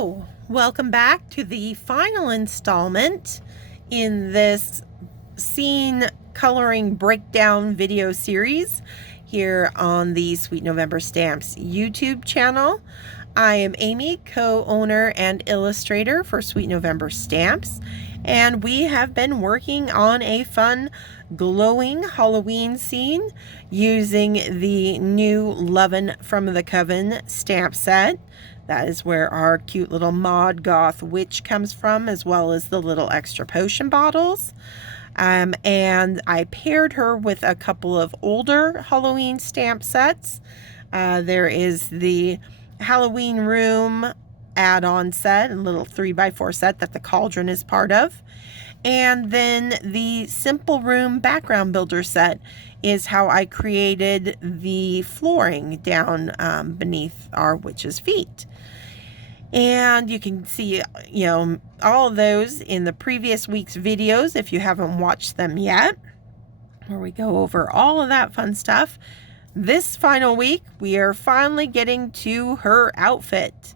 Hello, welcome back to the final installment in this scene coloring breakdown video series here on the Sweet November Stamps YouTube channel. I am Amy, co-owner and illustrator for Sweet November Stamps, and we have been working on a fun glowing Halloween scene using the new Lovin from the Coven stamp set. That is where our cute little mod goth witch comes from, as well as the little extra potion bottles. And I paired her with a couple of older Halloween stamp sets. There is the Halloween Room add-on set, a little 3x4 set that the cauldron is part of. And then the Simple Room background builder set is how I created the flooring down beneath our witch's feet. And you can see, all of those in the previous week's videos if you haven't watched them yet, where we go over all of that fun stuff. This final week, we are finally getting to her outfit.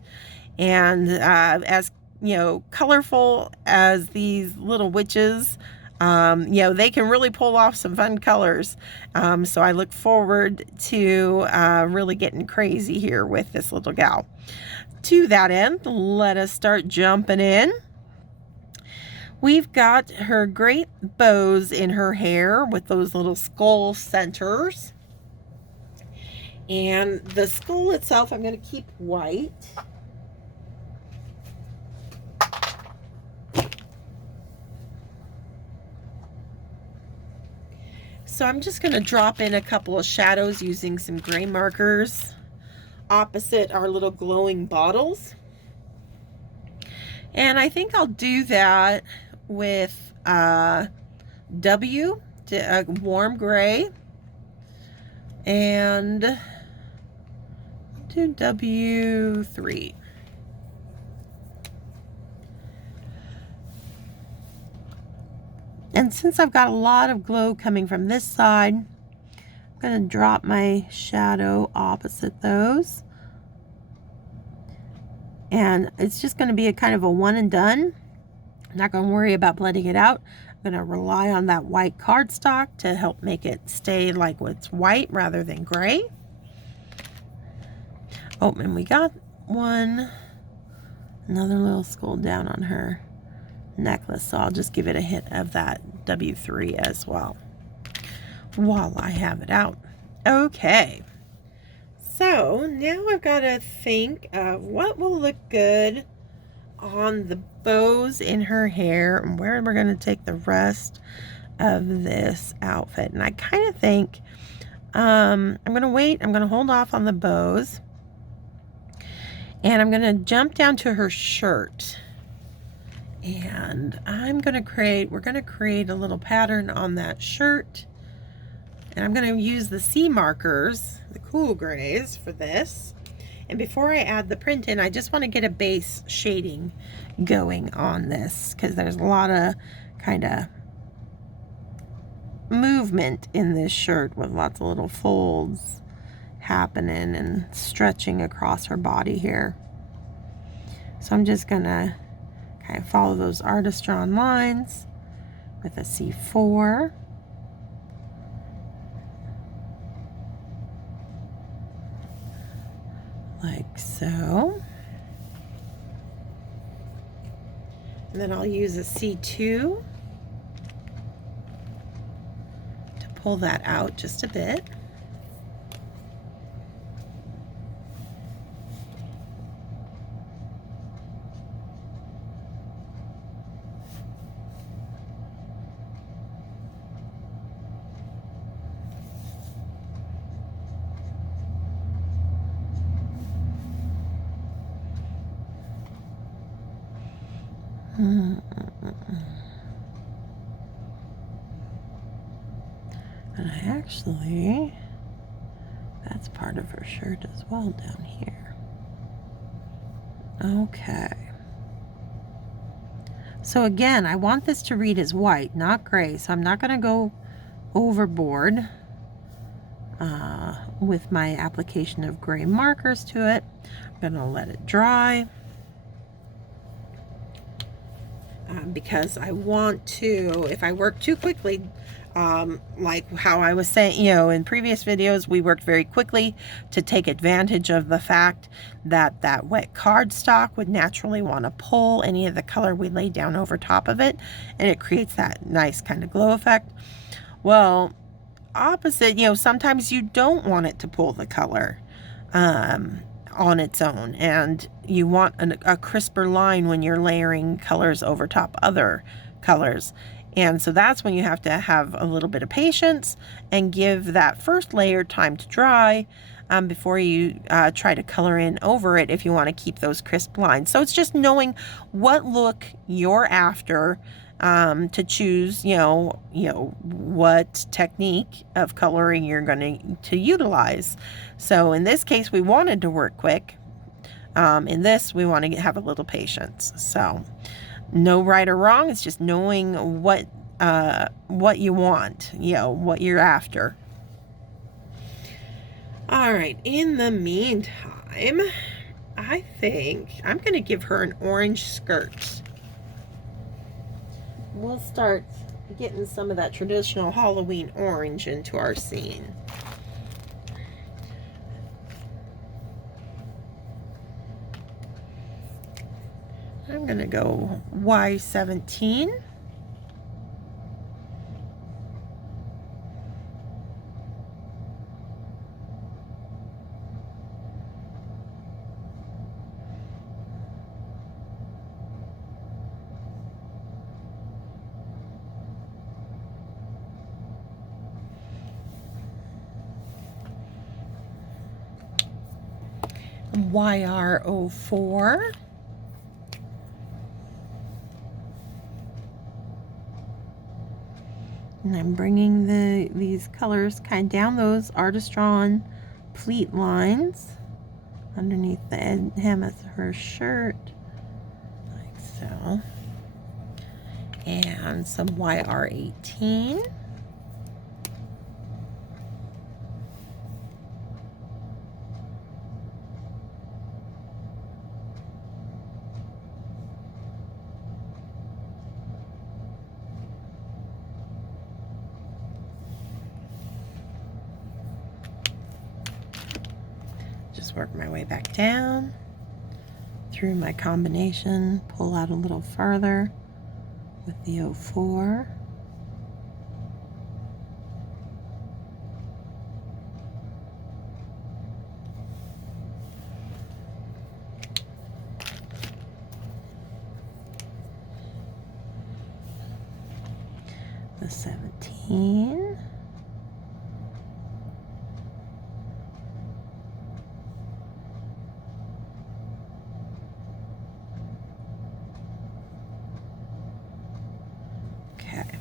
And as colorful as these little witches, they can really pull off some fun colors. So I look forward to really getting crazy here with this little gal. To that end, let us start jumping in. We've got her great bows in her hair with those little skull centers. And the skull itself, I'm going to keep white. So I'm just going to drop in a couple of shadows using some gray markers opposite our little glowing bottles. And I think I'll do that with W, a warm gray, and do W3. And since I've got a lot of glow coming from this side, I'm going to drop my shadow opposite those. And it's just going to be a kind of a one and done. I'm not going to worry about blending it out. I'm going to rely on that white cardstock to help make it stay like it's white rather than gray. Oh, and we got another little skull down on her necklace, so I'll just give it a hit of that W3 as well while I have it out. Okay, so now I've got to think of what will look good on the bows in her hair and where we're going to take the rest of this outfit. And I kind of think I'm going to hold off on the bows, and I'm going to jump down to her shirt. And we're going to create a little pattern on that shirt. And I'm going to use the C markers, the cool grays, for this. And before I add the print in, I just want to get a base shading going on this, because there's a lot of kind of movement in this shirt with lots of little folds happening and stretching across her body here. So I'm just going to kind of follow those artist drawn lines with a C4. Like so. And then I'll use a C2 to pull that out just a bit. And that's part of her shirt as well down here. Okay. So again, I want this to read as white, not gray, so I'm not going to go overboard with my application of gray markers to it. I'm going to let it dry. because I want to, if I work too quickly, like how I was saying, you know, in previous videos, we worked very quickly to take advantage of the fact that that wet cardstock would naturally want to pull any of the color we lay down over top of it, and it creates that nice kind of glow effect. Well, opposite, you know, sometimes you don't want it to pull the color on its own, and you want a crisper line when you're layering colors over top other colors. And so that's when you have to have a little bit of patience and give that first layer time to dry before you try to color in over it if you want to keep those crisp lines. So it's just knowing what look you're after to choose, you know, what technique of coloring you're going to utilize. So in this case, we wanted to work quick. In this, we want to have a little patience. So no right or wrong. It's just knowing what you want, you know, what you're after. All right. In the meantime, I think I'm going to give her an orange skirt. We'll start getting some of that traditional Halloween orange into our scene. I'm going to go Y17. YR04. And I'm bringing these colors kind of down those artist-drawn pleat lines underneath the hem of her shirt, like so. And some YR18. Work my way back down through my combination, pull out a little further with the 04. The 17.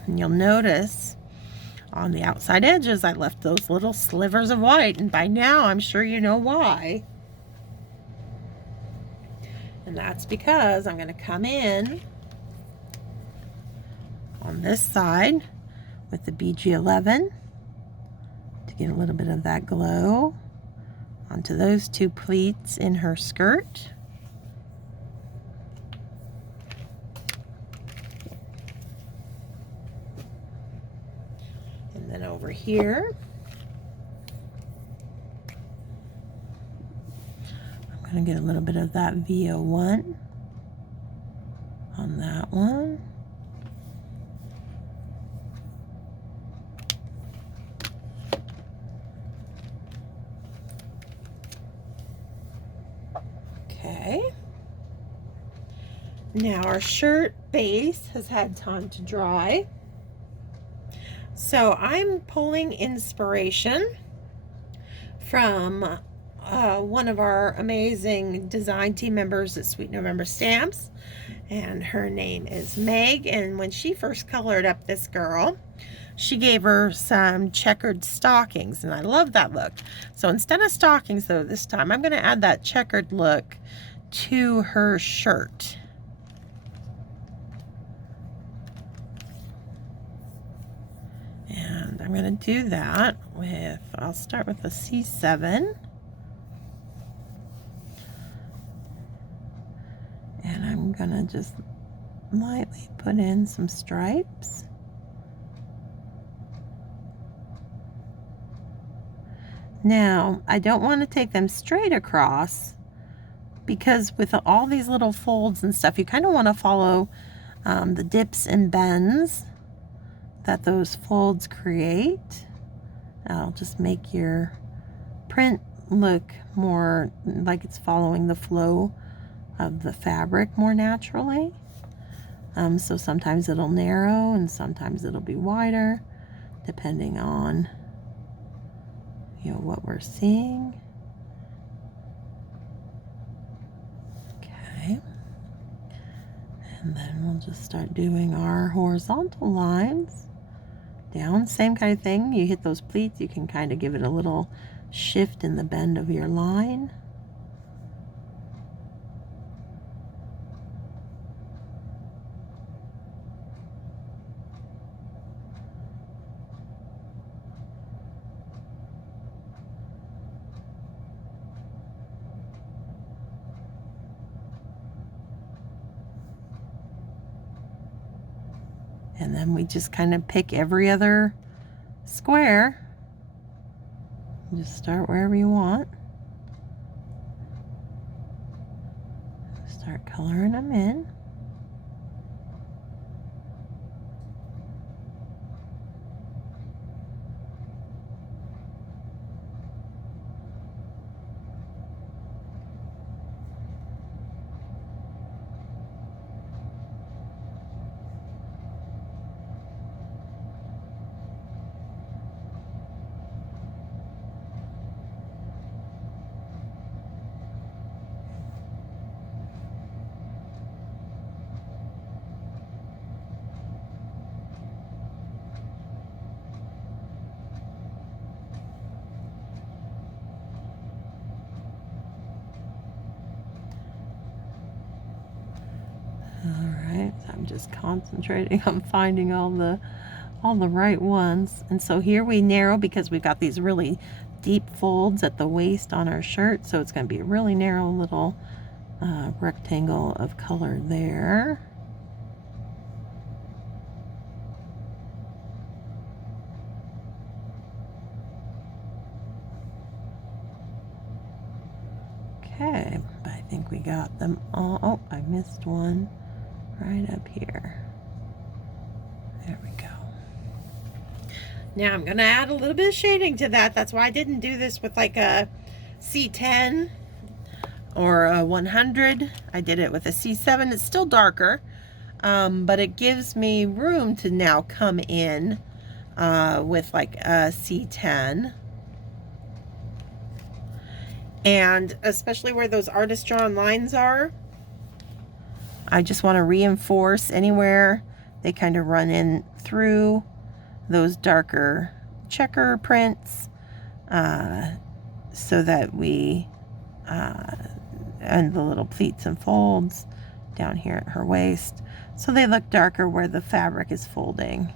And you'll notice on the outside edges, I left those little slivers of white, and by now I'm sure you know why. And that's because I'm going to come in on this side with the BG11 to get a little bit of that glow onto those two pleats in her skirt. Then over here, I'm going to get a little bit of that VO1 on that one. Okay. Now our shirt base has had time to dry. So I'm pulling inspiration from one of our amazing design team members at Sweet November Stamps, and her name is Meg. And when she first colored up this girl, she gave her some checkered stockings, and I love that look. So instead of stockings though, this time I'm going to add that checkered look to her shirt. And I'm going to do that with, I'll start with a C7. And I'm going to just lightly put in some stripes. Now, I don't want to take them straight across because with all these little folds and stuff, you kind of want to follow the dips and bends that those folds create. That'll just make your print look more like it's following the flow of the fabric more naturally. So sometimes it'll narrow and sometimes it'll be wider, depending on what we're seeing. Okay. And then we'll just start doing our horizontal lines down. Same kind of thing. You hit those pleats, you can kind of give it a little shift in the bend of your line. And then we just kind of pick every other square. Just start wherever you want. Start coloring them in. Alright, so I'm just concentrating on finding all the right ones. And so here we narrow because we've got these really deep folds at the waist on our shirt, so it's going to be a really narrow little rectangle of color there. Okay, I think we got them all. Oh, I missed one right up here. There we go. Now I'm going to add a little bit of shading to that. That's why I didn't do this with like a C10 or a 100. I did it with a C7. It's still darker, but it gives me room to now come in with like a C10. And especially where those artist drawn lines are, I just want to reinforce anywhere they kind of run in through those darker checker prints, so that we, and the little pleats and folds down here at her waist, so they look darker where the fabric is folding.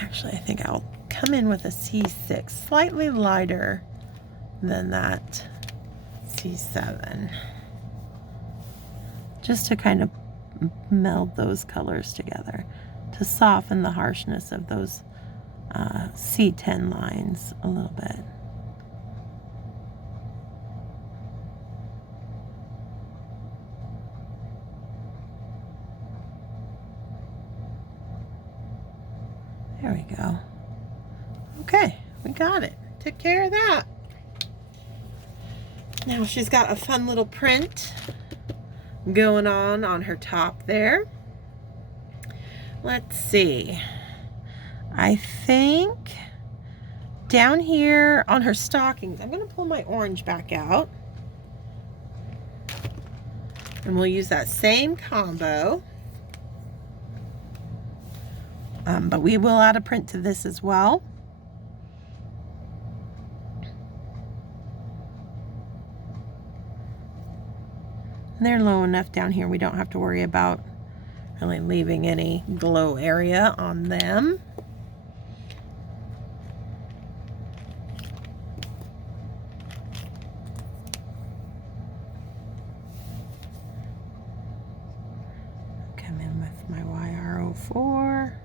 Actually, I think I'll come in with a C6, slightly lighter than that C7, just to kind of meld those colors together, to soften the harshness of those C10 lines a little bit. There we go. Okay, we got it. Took care of that. Now she's got a fun little print going on her top there. Let's see. I think down here on her stockings, I'm going to pull my orange back out. And we'll use that same combo. But we will add a print to this as well. And they're low enough down here, we don't have to worry about really leaving any glow area on them. Come in with my YR04.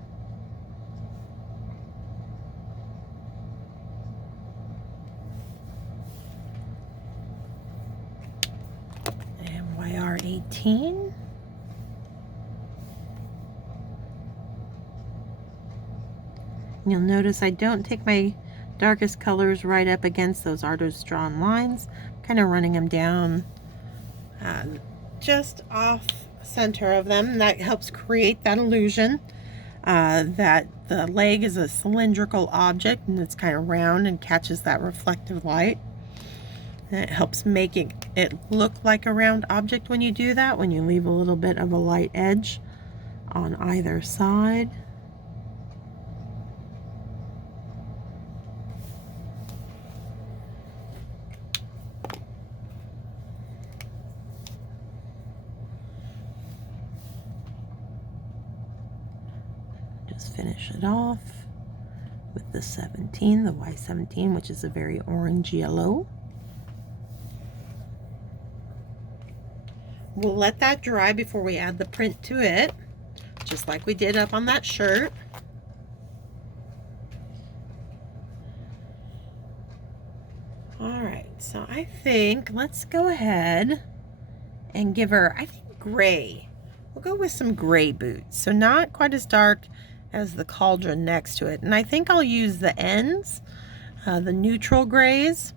And YR18. You'll notice I don't take my darkest colors right up against those artist drawn lines. I'm kind of running them down just off center of them. And that helps create that illusion that the leg is a cylindrical object and it's kind of round and catches that reflective light. And it helps make it look like a round object when you do that, when you leave a little bit of a light edge on either side. Finish it off with the 17, the Y17, which is a very orange yellow. We'll let that dry before we add the print to it, just like we did up on that shirt. All right, so I think let's go ahead and give her, I think, gray. We'll go with some gray boots, so not quite as dark as the cauldron next to it. And I think I'll use the ends, the neutral grays.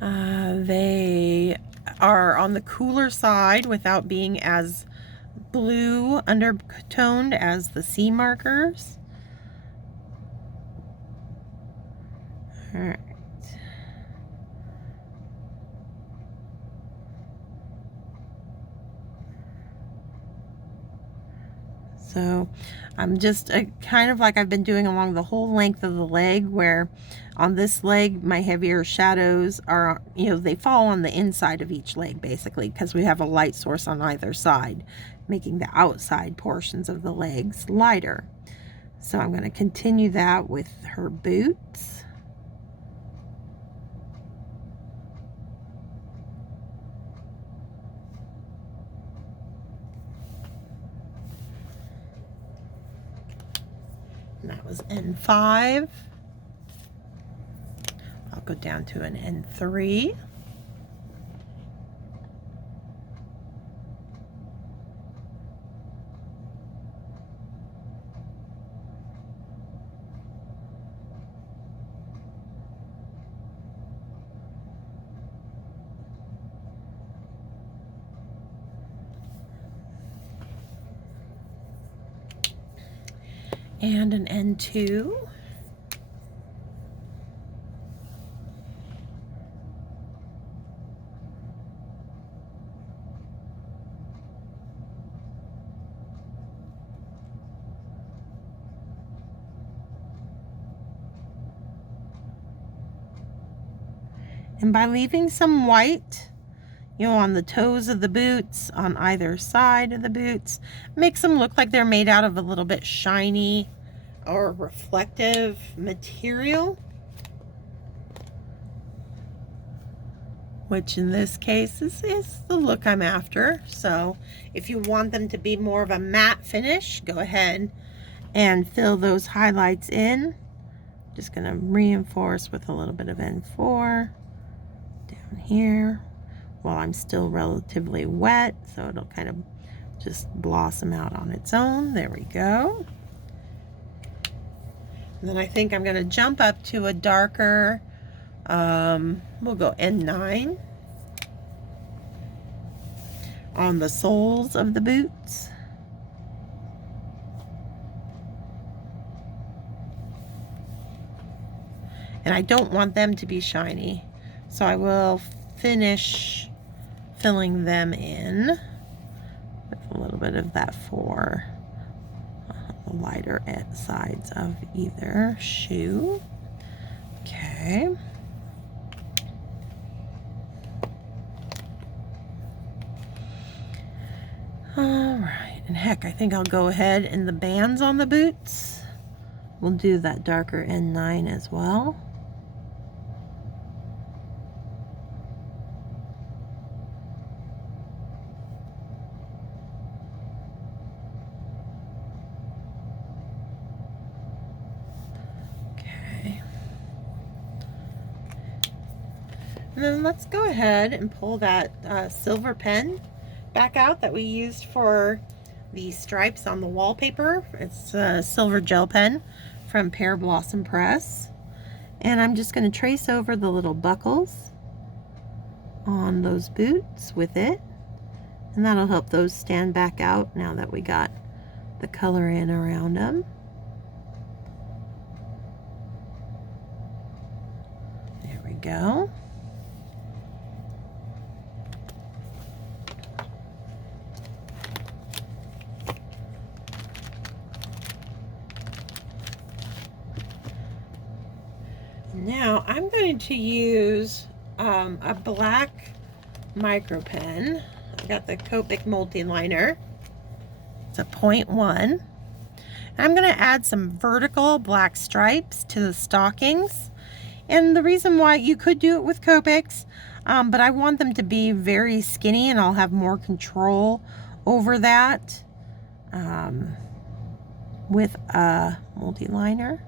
They are on the cooler side without being as blue undertoned as the sea markers. All right. So I'm just kind of like I've been doing along the whole length of the leg, where on this leg my heavier shadows are, you know, they fall on the inside of each leg basically, because we have a light source on either side, making the outside portions of the legs lighter. So I'm going to continue that with her boots. And that was N5. I'll go down to an N3. And an N2. And by leaving some white, you know, on the toes of the boots, on either side of the boots, makes them look like they're made out of a little bit shiny or reflective material, which in this case is the look I'm after. So if you want them to be more of a matte finish, go ahead and fill those highlights in. Just going to reinforce with a little bit of N4 down here while I'm still relatively wet, so it'll kind of just blossom out on its own. There we go. And then I think I'm going to jump up to a darker, we'll go N9 on the soles of the boots. and I don't want them to be shiny. So I will finish filling them in with a little bit of that for the lighter sides of either shoe. Okay. All right, and heck, I think I'll go ahead and the bands on the boots, we'll do that darker N9 as well. Okay. And then let's go ahead and pull that silver pen back out that we used for the stripes on the wallpaper. It's a silver gel pen from Pear Blossom Press. And I'm just going to trace over the little buckles on those boots with it. And that'll help those stand back out now that we got the color in around them. There we go. Now I'm going to use a black micro pen. I've got the Copic multi-liner. It's a 0.1. I'm going to add some vertical black stripes to the stockings. And the reason why, you could do it with Copics, but I want them to be very skinny and I'll have more control over that with a multi-liner.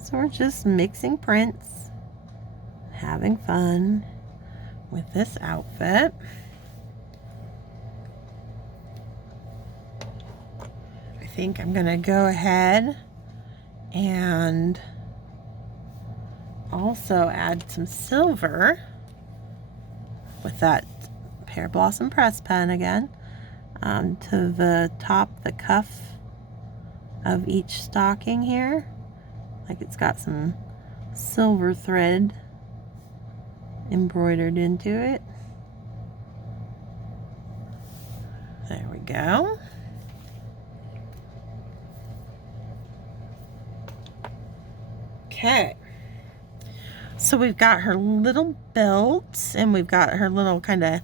So we're just mixing prints, having fun with this outfit. I think I'm gonna go ahead and also add some silver with that Pear Blossom Press pen again to the top, the cuff of each stocking here. Like it's got some silver thread embroidered into it. There we go. Okay. So we've got her little belts and we've got her little kind of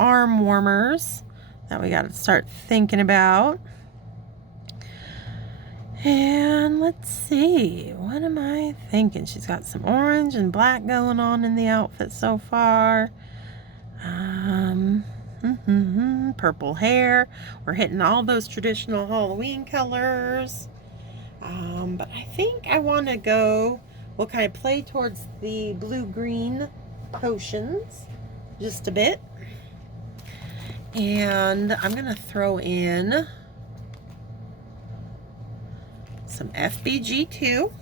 arm warmers that we got to start thinking about. And let's see, what am I thinking? She's got some orange and black going on in the outfit so far. Purple hair. We're hitting all those traditional Halloween colors. But I think I want to go, we'll kind of play towards the blue-green potions just a bit. And I'm going to throw in some FBG2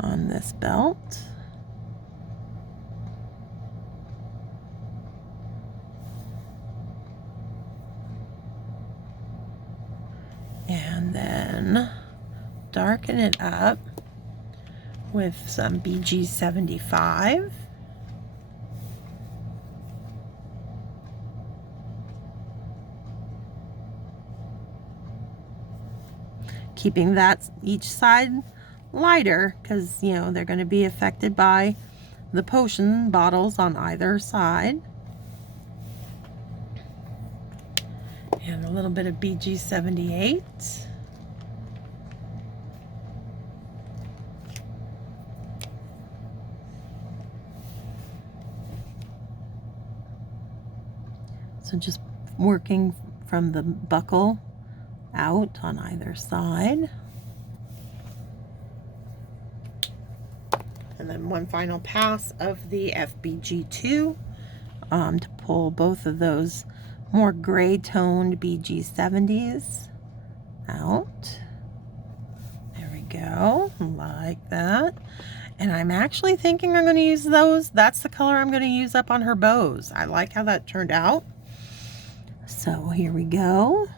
on this belt. And then darken it up with some BG75. Keeping that each side lighter because, you know, they're going to be affected by the potion bottles on either side. And a little bit of BG78. So just working from the buckle out on either side. And then one final pass of the FBG2 to pull both of those more gray toned BG70s out. There we go, like that. And I'm actually thinking I'm going to use those. That's the color I'm going to use up on her bows. I like how that turned out. So here we go.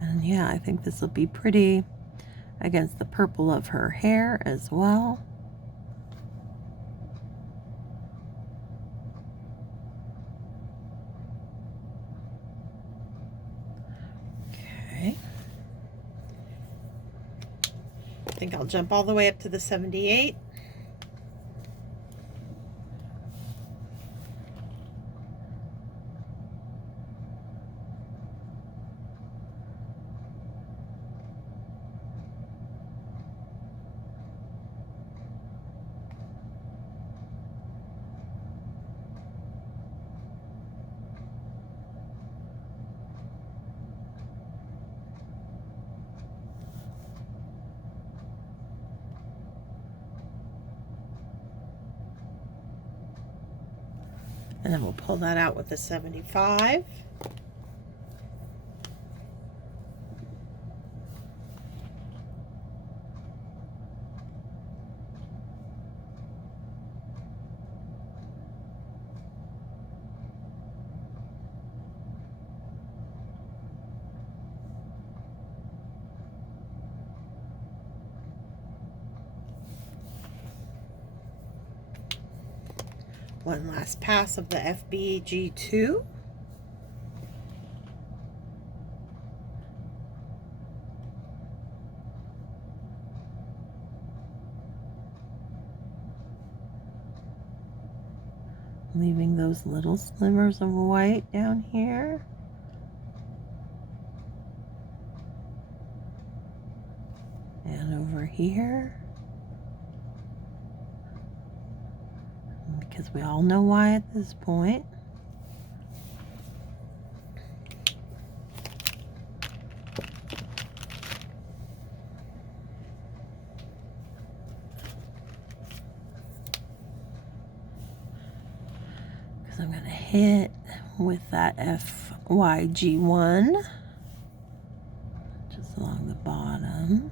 And yeah, I think this will be pretty against the purple of her hair as well. Okay. I think I'll jump all the way up to the 78. And then we'll pull that out with the 75. One last pass of the FBG2. Leaving those little slivers of white down here. And over here. Because we all know why at this point. Because I'm going to hit with that FYG1 just along the bottom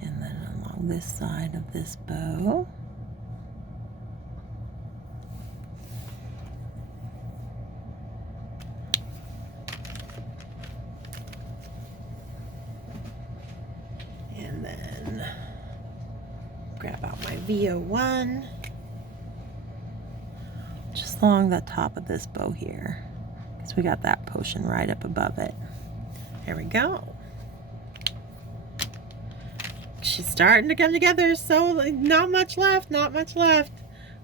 and then along this side of this bow. And then grab out my VO1 just along the top of this bow here, because we got that potion right up above it. There we go. She's starting to come together, so not much left, not much left.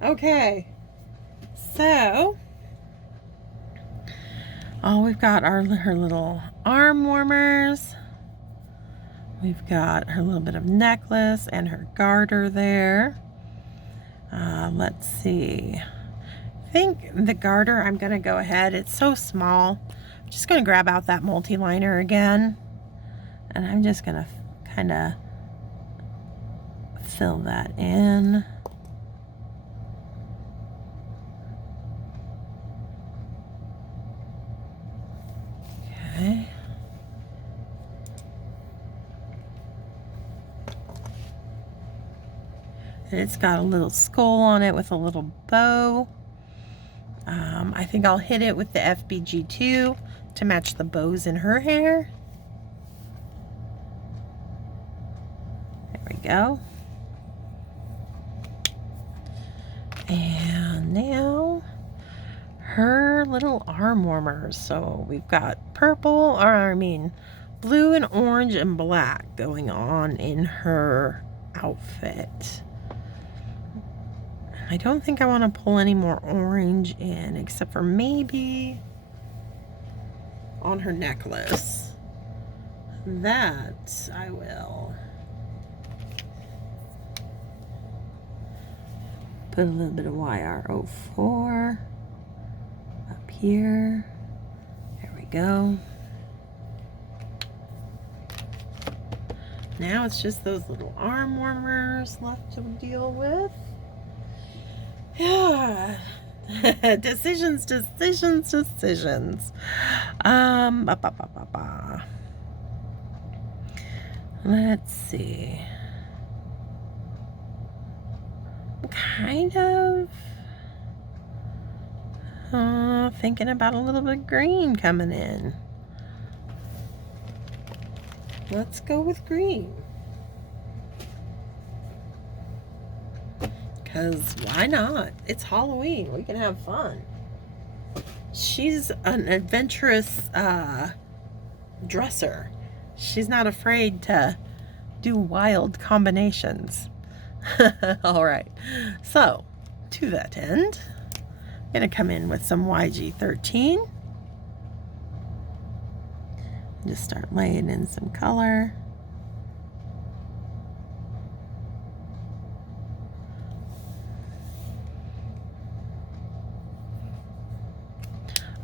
Okay, so we've got her little arm warmers. We've got her little bit of necklace and her garter there. Let's see. I think the garter, I'm going to go ahead. It's so small. I'm just going to grab out that multi-liner again. And I'm just going to kind of fill that in. Okay. And it's got a little skull on it with a little bow. I think I'll hit it with the FBG2 to match the bows in her hair. There we go. And now her little arm warmers. So we've got purple, or I mean blue and orange and black going on in her outfit. I don't think I want to pull any more orange in, except for maybe on her necklace. That I will. Put a little bit of YR04 up here. There we go. Now it's just those little arm warmers left to deal with. Yeah. Decisions. Ba, ba, ba, ba, ba. Let's see. Kind of thinking about a little bit of green coming in. Let's go with green. Because why not? It's Halloween. We can have fun. She's an adventurous dresser. She's not afraid to do wild combinations. All right. So, to that end, I'm going to come in with some YG13. Just start laying in some color.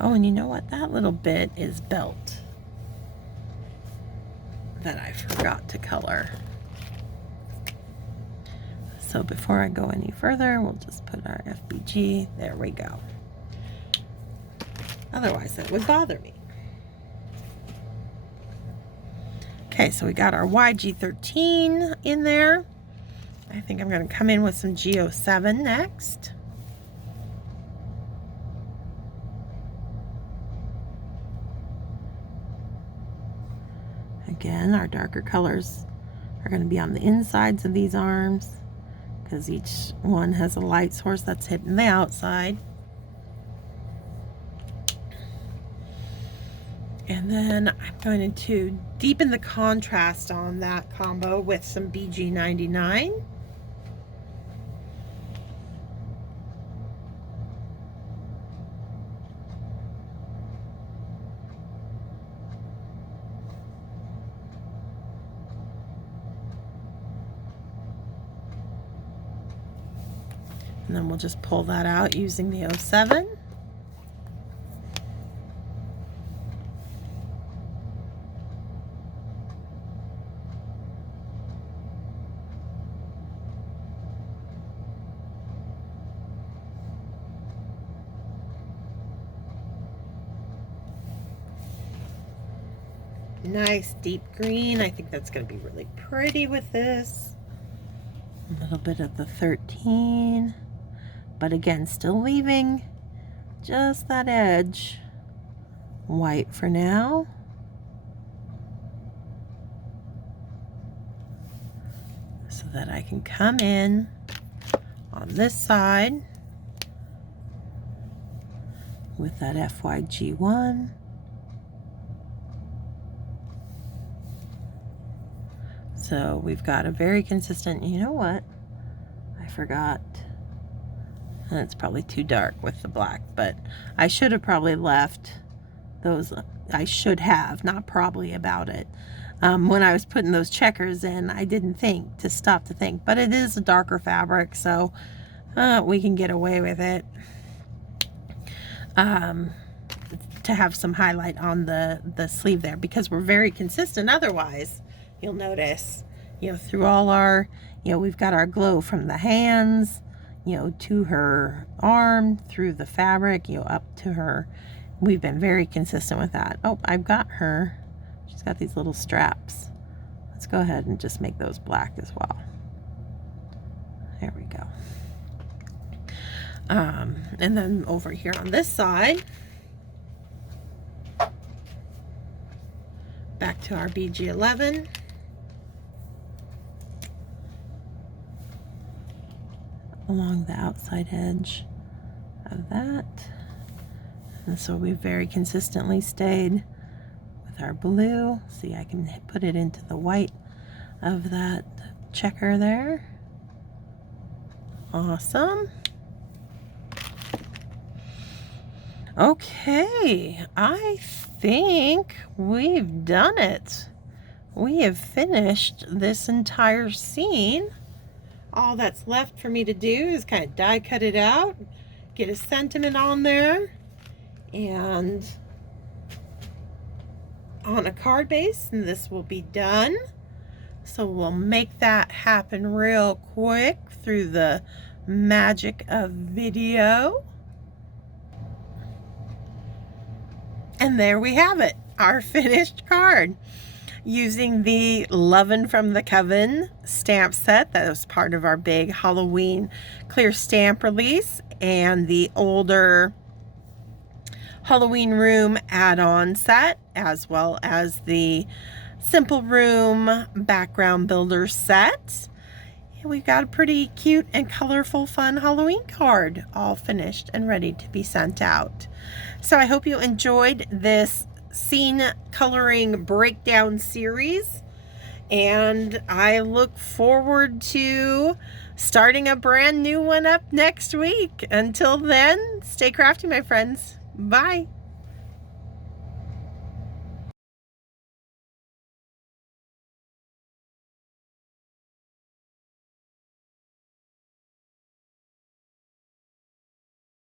Oh, and you know what? That little bit is belt that I forgot to color. So before I go any further, we'll just put our FBG. There we go. Otherwise, that would bother me. Okay, so we got our YG13 in there. I think I'm going to come in with some G07 next. Again, our darker colors are going to be on the insides of these arms because each one has a light source that's hitting the outside. And then I'm going to deepen the contrast on that combo with some BG99. And then we'll just pull that out using the 07. Nice deep green. I think that's going to be really pretty with this. A little bit of the 13. But again, still leaving just that edge white for now. So that I can come in on this side with that FYG1. So we've got a very consistent, you know what? I forgot. And it's probably too dark with the black, but I should have probably left those. I should have, not probably about it. When I was putting those checkers in, I didn't think to stop to think, but it is a darker fabric, so we can get away with it. To have some highlight on the sleeve there, because we're very consistent. Otherwise, you'll notice, you know, through all our, you know, we've got our glow from the hands, you know, to her arm, through the fabric, you know, up to her. We've been very consistent with that. Oh, I've got her. She's got these little straps. Let's go ahead and just make those black as well. There we go. And then over here on this side, back to our BG11. Along the outside edge of that. And so we've very consistently stayed with our blue. See, I can put it into the white of that checker there. Awesome. Okay, I think we've done it. We have finished this entire scene. All that's left for me to do is kind of die cut it out, get a sentiment on there, and on a card base, and this will be done. So we'll make that happen real quick through the magic of video. And there we have it, our finished card. Using the Lovin from the Coven stamp set that was part of our big Halloween clear stamp release, and the older Halloween Room add-on set, as well as the Simple Room background builder set. And we've got a pretty cute and colorful, fun Halloween card all finished and ready to be sent out. So I hope you enjoyed this scene coloring breakdown series, and I look forward to starting a brand new one up next week. Until then, stay crafty, my friends. Bye.